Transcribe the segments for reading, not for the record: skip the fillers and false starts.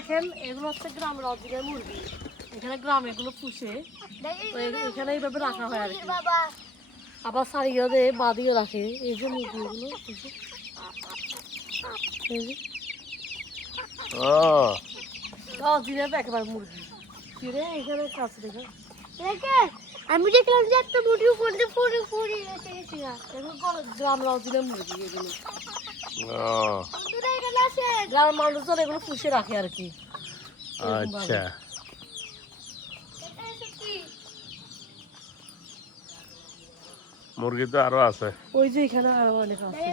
দেখেন এগুলো হচ্ছে গ্রামের অরিজিনাল মুরগি। এখানে গ্রামে এগুলো পুষে এখানে এইভাবে রাখা হয় আর কি। আবার সারিয়ে দিয়ে বাঁধিয়ে রাখে এই যে মুরগিগুলো পুষে। অরিজিনাল একেবারে মুরগি ফিরে এখানে কাছে দেখো। আমি দেখলাম যে একটা মুরগি পড়তে পড়ে পড়ে এসে গেছে। গ্রামের অরিজিনাল মুরগি এগুলো। এখানে আছে গ্রামের মানুষজন এগুলো পুষে রাখে আর কি। আচ্ছা মুরগি তো আরো আছে। ওই যে এখানে আরো অনেক আছে।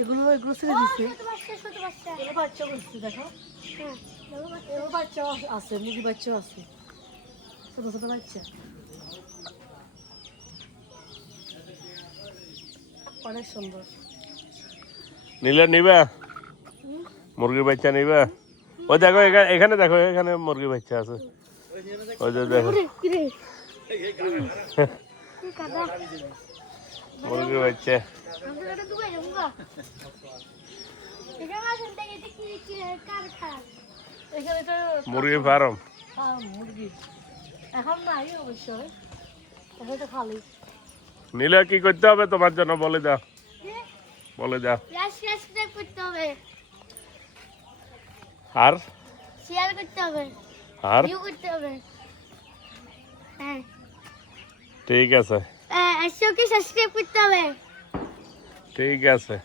এগুলো ছেড়ে দিচ্ছে। এগুলো বাচ্চা করছে দেখো। এগুলো বাচ্চা আছে, মুরগি বাচ্চা আছে, ছোট ছোট বাচ্চা। অনেক সুন্দর। নিলে নিবা মুরগির বাচ্চা নিবা? ওই দেখো এখানে দেখো এখানে মুরগির বাচ্চা আছে। ওই যে দেখো মুরগির বাচ্চা। মুরগি ফার্ম মুরগি এখন নাই অবশ্যই, এখন তো খালি। নিলে কি করতে হবে তোমার জন্য বলে দাও, বলে দাও। আর শেয়ার করতে হবে, আর ভিউ করতে হবে। হ্যাঁ ঠিক আছে, সাবস্ক্রাইব করতে হবে। ঠিক আছে।